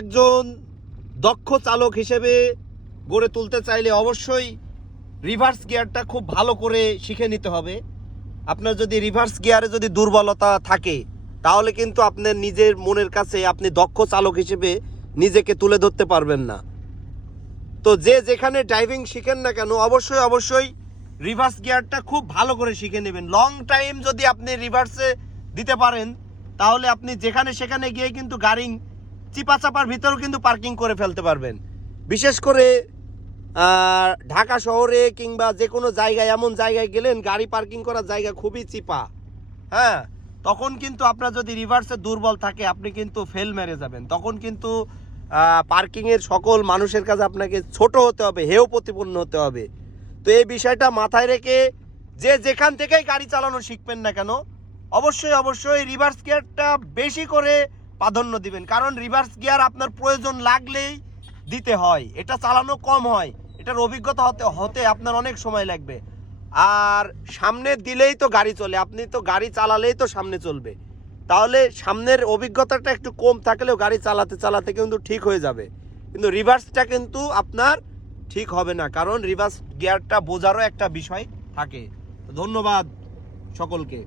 একজন দক্ষ চালক হিসেবে গড়ে তুলতে চাইলে অবশ্যই রিভার্স গিয়ারটা খুব ভালো করে শিখে নিতে হবে। আপনার যদি রিভার্স গিয়ারে যদি দুর্বলতা থাকে তাহলে কিন্তু আপনার নিজের মনের কাছে আপনি দক্ষ চালক হিসেবে নিজেকে তুলে ধরতে পারবেন না। তো যে যেখানে ড্রাইভিং শিখেন না কেন অবশ্যই রিভার্স গিয়ারটা খুব ভালো করে শিখে নেবেন। লং টাইম যদি আপনি রিভার্সে দিতে পারেন তাহলে আপনি যেখানে সেখানে গিয়ে কিন্তু গাড়ি চিপা চাপার ভিতরেও কিন্তু পার্কিং করে ফেলতে পারবেন। বিশেষ করে ঢাকা শহরে কিংবা যে কোনো জায়গায়, এমন জায়গায় গেলেন গাড়ি পার্কিং করার জায়গা খুবই চিপা, হ্যাঁ, তখন কিন্তু আপনার যদি রিভার্সে দুর্বল থাকে আপনি কিন্তু ফেল মেরে যাবেন। তখন কিন্তু পার্কিংয়ের সকল মানুষের কাছে আপনাকে ছোট হতে হবে, হেয় প্রতিপন্ন হতে হবে। তো এই বিষয়টা মাথায় রেখে যে যেখান থেকেই গাড়ি চালানো শিখবেন না কেন অবশ্যই রিভার্স গিয়ারটা বেশি করে প্রাধান্য দিবেন। কারণ রিভার্স গিয়ার আপনার প্রয়োজন লাগলেই দিতে হয়, এটা চালানো কম হয়, এটার অভিজ্ঞতা হতে আপনার অনেক সময় লাগবে। আর সামনে দিলেই তো গাড়ি চলে, আপনি তো গাড়ি চালালেই তো সামনে চলবে। তাহলে সামনের অভিজ্ঞতাটা একটু কম থাকলেও গাড়ি চালাতে কিন্তু ঠিক হয়ে যাবে, কিন্তু রিভার্সটা কিন্তু আপনার ঠিক হবে না, কারণ রিভার্স গিয়ারটা বোঝারও একটা বিষয় থাকে। ধন্যবাদ সকলকে।